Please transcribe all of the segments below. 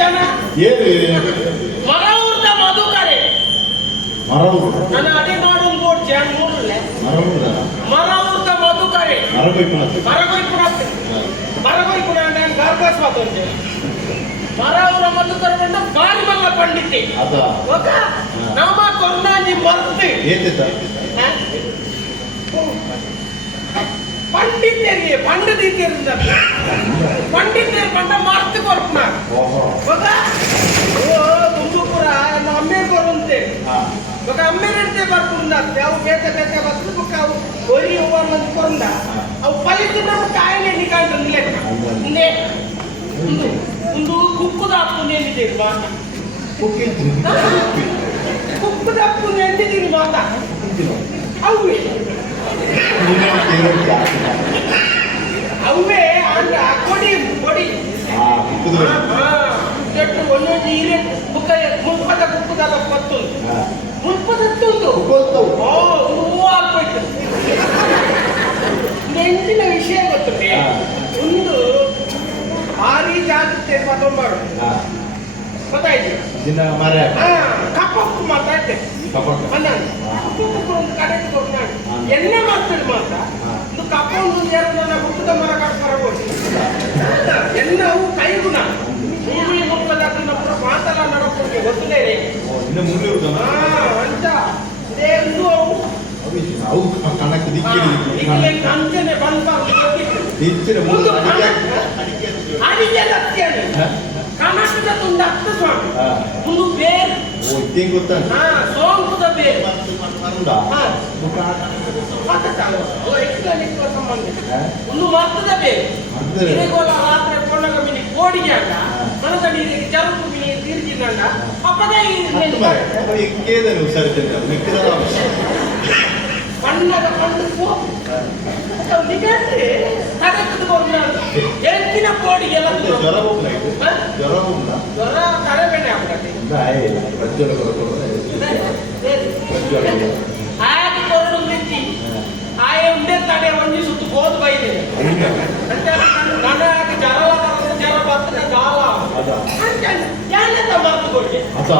ಜನ ಏನು ಮರವುರ್ದ ಮಧುಕರೆ ಮರವು ನನ್ನ ಅಡಿ ಮಾಡು ಬೋರ್ಡ್ ಜಾನ್ ನೋಡಲೆ ಮರವುದ ಮರವುರ್ದ ಮಧುಕರೆ ಮರಬೇಕು ಮರಗೊಯ್ಪುರ ಮರಗೊಯ್ಪುರ ಅಂದ್ರೆ ಗರ್ಭಸ್ ಮಾತೊಂದು ಮರವರ ಮಧುಕರ ಬಂದ ಬಾರಿ ಮಲ್ಲ ಪಂಡಿತೆ ಅದ ಒಕ್ಕ ನಮ್ಮ ಕೊರ್ನಾಜಿ ಮರ್ತು ಏತಿದ್ದ பண்டித்தேரியே பண்டதீத்தேர் இந்த பண்டித்தேர் பண்ட மாத்து கொரப்னா ಗೊತ್ತಾ ಓ ತುಂಬು ಪುರ ನಮ್ಮ ಅಮ್ಮೆ ಬರುವಂತೆ ಬೊಕ ಅಮ್ಮೆ ನಡ್ತೆ ಬರ್ಕೊಂಡ. ಅವು ಬೇತ ಬೇತ ಬರ್ತದೆ ಬೊಕ ಅವು ಒರಿ ಹೂವ ಕೊರಂದ. ಅವು ಪಲಿತು ನಾವು ಕಾಯಿಲೆ ನಿಕಾಂಡ್ರೆ ಲೆಕ್ಕ ಹಿಂದೆ ಒಂದು ಒಂದು ಕುಕ್ಕುದ ಅಪ್ಪನ ಎಲ್ಲಿದ್ದೀರಿ ಮಾತ? ಕುಕ್ಕುದ ಅವು ಅವೇ ಅಂದ್ರೆ ಕೊಡಿ ಕೊಡಿ. ಜಟ್ಟು ಒಂದೊಂದು ಹೀರೆ ಮುಖ ಮುಲ್ಪದ ಕುಕ್ಕದಲ್ಲ ಮತ್ತೊಂದು ಗೊತ್ತು ಹತ್ತೊಂದು. ಹಾಕ್ಬಿಟ್ಟು. ನೆಂಟಿನ ವಿಷಯ ಗೊತ್ತೇ. ಒಂದು ಭಾರಿ ಜಾಗ್ರತೆ ಮಾತಾಡು ಗೊತ್ತಾಯ್ತು? ಕಪ್ಪಕ್ಕು ಮಾತಾಡ್ತೆ ಕಪ್ಪಕ್ಕು ಒಂದು ಕಡೆ ಎಣ್ಣೆ ಮಾಡ್ತಾರೆ ಮಾತ್ರ. ಇದು ಕಪ್ಪ ಒಂದು ಎರಡು ಹುಟ್ಟದ ಮರ ಕಟ್ಬರಬಹುದು ಎಣ್ಣೆ ಅವು ಕೈಗುಣ. ಭೂಮಿ ಮುಟ್ಟದ ಪುರ ಮಾತಲ್ಲ ನಡಕೊಂಡು ಗೊತ್ತಲೇ ರೀ? ಅಂತ. ಅವು. ಅವು ಕಣಕ್ಕೆ ದಿಕ್ಕಿಡಿ ಈಗಲೇ ಕಂಚನೆ ಬಂದ ಒಂದು ಮೂರು ಅಡಿಗೆ ಹಾ? ಕನಸದ ತುಂಡ ಹತ್ತು ಸ್ವಾಮಿ. ಒಂದು ಬೇರು. ಹಾ ಸೋಂಕುದ ಬೇರು. ಹಾ. ಮುಖ ಮಾತಾಡ್ತಾವ ಅವ ಎಕ್ಸ್ಪ್ಲೇನಿಕ್ ಸಂಬಂಧ ಹಾ ಒಂದು ಮರ್ತದ ಬೇರು ಮರ್ತದ. ಇರೇಗೋಲ ರಾತ್ರಿ ಕೊಂಡಗ ಮಿನಿ ಕೋಡಿಗೆ ಆಗ ಹಾ. ಮನದ ನೀರಿಗೆ ಚರುಪು ಮಿನಿ ತೀರ್ಜಿನಂಗ ಅಪ್ಪದ ಈ ಹತ್ತು ಮರ ಅವ ಇಕ್ಕೇದನು ವಿಸರ್ಜನೆ ಮಿಕ್ಕಿದ ಬಣ್ಣದ ಕಣ್ಣು ಕೋಪು ನಿಗಂತೆ ತಗದು ಬಂದ ಎಂಟಿನ ಕೋಡಿ ಎಲ್ಲ ಜ್ವರ ಹೋಗ್ಲ ಇದು ಹಾ? ಜ್ವರ ಹೋಗ್ಲ ಜ್ವರ ತಲೆಬೇನೆ ಆಗ್ಬಿಟ್ಟೆ ಆಯ್ ಪ್ರಜ್ವಲ ಬರೋದು ಪ್ರಜ್ವಲ ಅದ ಯಾನೆಂತ ಮರ್ತು ಕೊಟ್ಟೆ ಅದ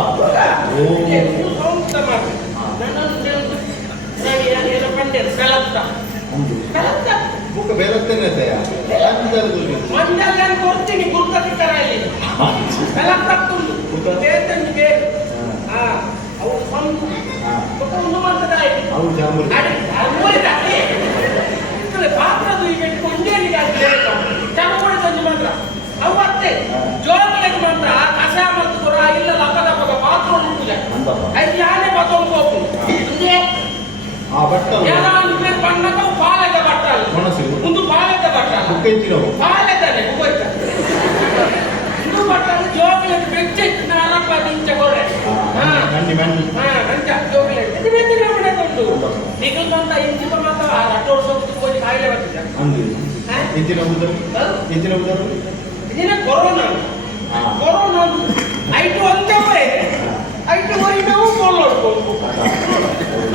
ಓ ಸೋಂಕಿತ ಮಾಡಿ ನನ್ನನ್ನು ಏನೋ ಪಂಡೆ ಬೆಳತ್ತ ಒಂದು ಬೆಳತ್ತ ಮುಖ ಬೇಲತ್ತೇನೆ ತಯ ಅಂದದ್ದು ಮಂಡಲ ಕೊಡ್ತೀನಿ ಗುರುತಕ್ಕೆ ತರ ಇಲ್ಲಿ ಬೆಳತ್ತ ತುಂಡು ಬೇತಂದು ಬೇರು ಹಾ ಅವು ಒಂದು ಹಾ ಒಂದು ಮಾಡ್ತದಾಯ್ತು ಅವು ಜಾಮೂರಿ ಅಡಿ ಅಮ್ಮೋರಿ ಆ ಬಟ್ಟ ಯಾರು ಬೇರೆ ಬಣ್ಣಕ ಪಾಲದ ಬಟ್ಟಲ್ಲ ಮನಸ್ಸು ಒಂದು ಪಾಲದ ಬಟ್ಟಲ್ಲ ಮುಖ ಹೆಚ್ಚಿನವು ಪಾಲದನೆ ಹೋಯ್ತ ಇದು ಬಟ್ಟಲು ಜೋಗಿಗೆ ಬೆಚ್ಚ ನಾಲ್ಕು ಇಂಚ ಕೊರೆ ಹಾ ಮಣ್ಣಿ ಮಣ್ಣಿ ಹಾ ಅಂಚ ಜೋಗಿಲೆ ಇದು ಬೆಚ್ಚ ಬಿಡಕೊಂಡು ನಿಗಲ್ ಬಂದ ಇಂಚಿನ ಮಾತ್ರ ರಟ್ಟೋಡ್ ಸೊಪ್ಪು ಹೋಗಿ ಕಾಯಿಲೆ ಬರ್ತಿದ್ದ ಅಂದು ಹೆಚ್ಚಿನ ಉದರು ಹೆಚ್ಚಿನ ಉದರು ಇದನ್ನ ಕೊರೋನಾ ಹಾ ಕೊರೋನಾ ಐಟು ಅಂತವೇ ಐಟು ಹೋಗಿ ನಾವು ಫೋನ್ ನೋಡ್ಕೊಂಡು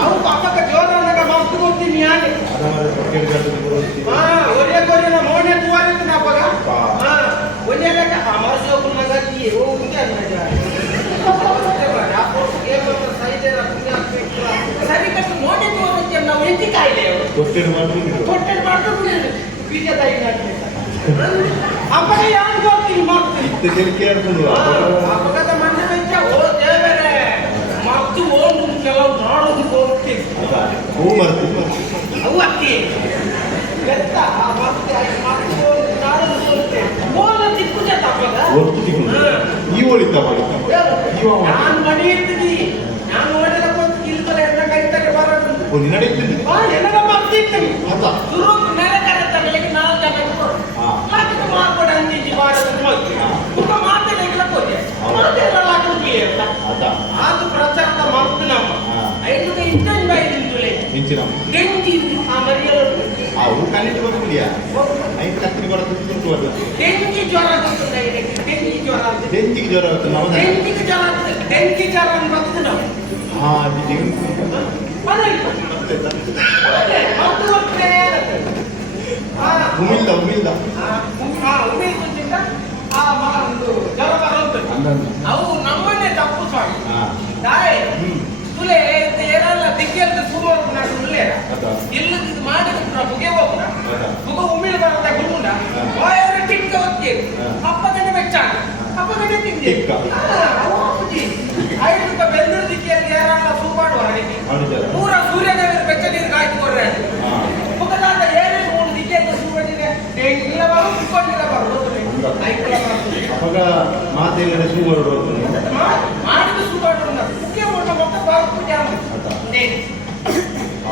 ಅವು ಪಾಪಕ್ಕ ಜೋರ ಅನ್ನಗ ಮಸ್ತ್ ಗೊತ್ತೀನಿ ಯಾನೆ ಅದ ಮರ ಪೊಟ್ಟೆಡ್ ಕಟ್ಟದ ಬರೋದು ಹಾ ಒಳ್ಳೆ ಕೊರಿನ ಮೋನೆ ತುವಾರಿತ್ತು ನಾ ಪಗ ಹಾ ಒಳ್ಳೆ ಲೆಕ್ಕ ಅಮರ ಜೋಗುನ ಗತಿ ಓ ಮುಂದೆ ಅನ್ನಜ ಸರಿ ಕಟ್ಟು ಮೋನೆ ತುವಾರಕ್ಕೆ ನಾವು ಎಂತಿ ಕಾಯಿಲೆ ಅವರು ಪೊಟ್ಟೆಡ್ ಮಾಡ್ಕೊಂಡು ಹೊಟ್ಟೆ ಮಾಡ್ಕೊಂಡು ಬೀಜದಾಗಿ ಅಪ್ಪಗೆ ಯಾರು ಗೊತ್ತೀನಿ ಮಾಡ್ತೀನಿ ಇತ್ತೆ ತೆಲಿಕೆ ಆಡ್ಕೊಂಡು ಅಪಘಾತ ಅದ ಪ್ರಚಾರದ ಮಾತು ನಮ್ಮ ಐದು ಇಂಟನ್ ಬೈದಿಂದುಲೆ ಹೆಚ್ಚಿನ ಗೆಂಜಿ ಆ ಮರಿಯಲು ಆ ಹೂ ಕಣ್ಣಿಟ್ಟು ಬರ್ಬಿಡಿಯಾ ಐದು ಕತ್ತಿನ ಬರೋದು ತುಂಟು ಅದು ಡೆಂಗಿ ಜ್ವರ ಗೊತ್ತುಂಟ ಇದಕ್ಕೆ ಡೆಂಗಿ ಜ್ವರ ಅಂತ ಬೆಂಚಿಗೆ ಜ್ವರ ಆಗುತ್ತೆ ನಾವು ಡೆಂಗಿ ಜ್ವರ ಅಂತ ಡೆಂಗಿ ಜ್ವರ ಅಂತ ಬರ್ತದೆ ನಾವು ಹಾ ಅದು ಡೆಂಗು ಅದಲ್ಲ ಅದೇ ಮದ್ದು ಕೊಟ್ರೆ ಹಾ ಉಮಿಲ್ದ ಉಮಿಲ್ದ ಆ, ಆ, ಉಮೇದು ಚಿಂತ ಆ ಮ- ಒಂದು ಜ್ವರ ಬರೋದು ಅಂದಂದು ಅವು ಅದ ಇಲ್ಲದ ಮಾಡಿದ ಬುಗೆ ಅದ ಬುಗ. ವಾಯರ ಟಿಕ್ಕ ಒತ್ತಿ ಹಾ. ಅಪ್ಪ ಗಂಟೆ ಬೆಚ್ಚ ಅಪ್ಪ ಗಂಟೆ ತಿಂದಿ. ಐದು ರೂಪಾಯಿ ಬೆಂದೂರು ದಿಕ್ಕಿಯಲ್ಲಿ ಯಾರಲ್ಲ ಮಾಡಿದ್ದಾರೆ ಪೂರ ಸೂರ್ಯದೇವರ ಬೆಚ್ಚ ನೀರು ಕಾಯ್ದು ಕೊಡ್ರೆ ಮುಖದಾದ ಏನೇನು ಮೂರು ದಿಕ್ಕಿಯಲ್ಲಿ ಇಲ್ಲ ಬರು ಕುಕ್ಕೊಂಡಿಲ್ಲ ಬರು ಅವಾಗ ಮಾತೆಲ್ಲ ಸುಮಾರು ಹೋಗ್ತೀನಿ ಮಾಡಿದ ಸೂಪಾಡು ಮುಖ್ಯ ಮೊಟ್ಟ ಮೊತ್ತ ಬಾರು ಪೂಜೆ ಅದ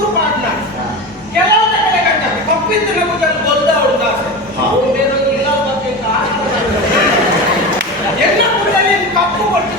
ಒಂಚೂರು ಪಾಡ್ನ ಕೆಲವು ಕಂಡ ಕಪ್ಪಿದ್ದು ನಮಗೆ ಅದು ಗೊಲ್ದ ಹುಡುಗ ಹಾ. ಬೇರೊಂದು ಇಲ್ಲ ಎಲ್ಲ ಕೂಡ ಕಪ್ಪು ಕೊಟ್ಟು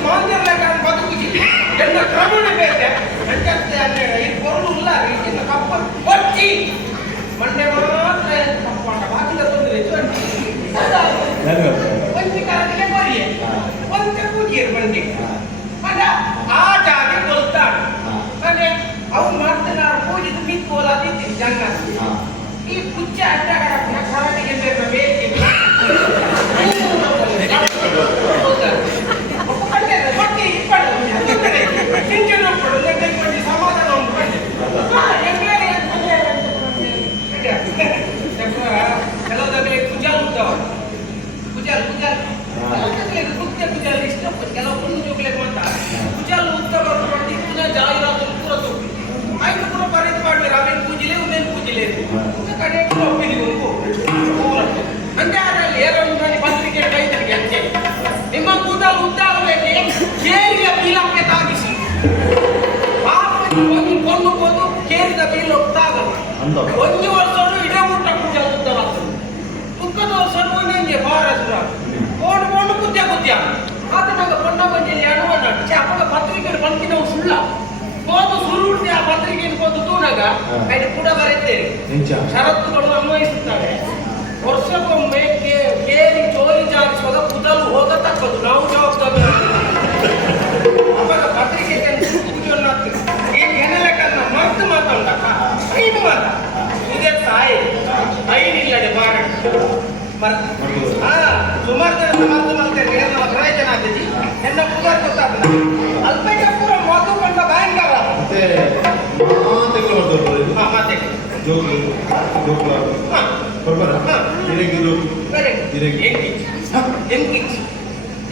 ಒಂದು ವರ್ಷ ಇಡಮುಟ್ಟ ಊಟ ಉದ್ದವಾಗ್ತದೆ ತುಕ್ಕದ ವರ್ಷನು ನಿಂಗೆ ಬಾರ ಸುರ ಕೊಂಡು ಕೊಂಡು ಕುದ್ಯ ಕುದ್ಯ ಆತ ನಂಗೆ ಪೊಣ್ಣ ಬಂಜಲ್ಲಿ ಅನುಮಾನ ಛೆ ಅಪ್ಪಗ ಪತ್ರಿಕೆ ಬಂದಿನವು ಸುಳ್ಳ ಹೋದು ಸುರುಡ್ತಿ ಆ ಪತ್ರಿಕೆಯನ್ನು ಕೊಂದು ತೂನಾಗ ಐದು ಕೂಡ ಬರೆಯುತ್ತೇನೆ ಷರತ್ತುಗಳು ಅನ್ವಯಿಸುತ್ತವೆ ವರ್ಷಕ್ಕೊಮ್ಮೆ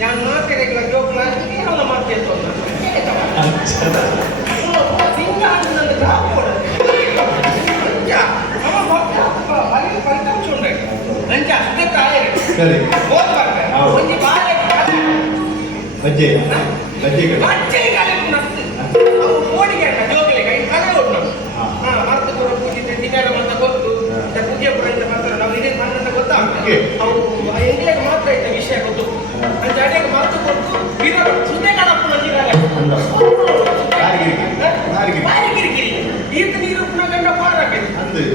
ನಾನು ಮಾಡ್ತಿರೋ ಜೋಕ್ ಮಾಡ್ತೀನಿ ಅವನ ಮಾಡ್ತಿರ್ತಾವ ಸರಿ ಗಜ್ಜೆ ಗಜ್ಜೆ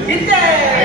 Get there.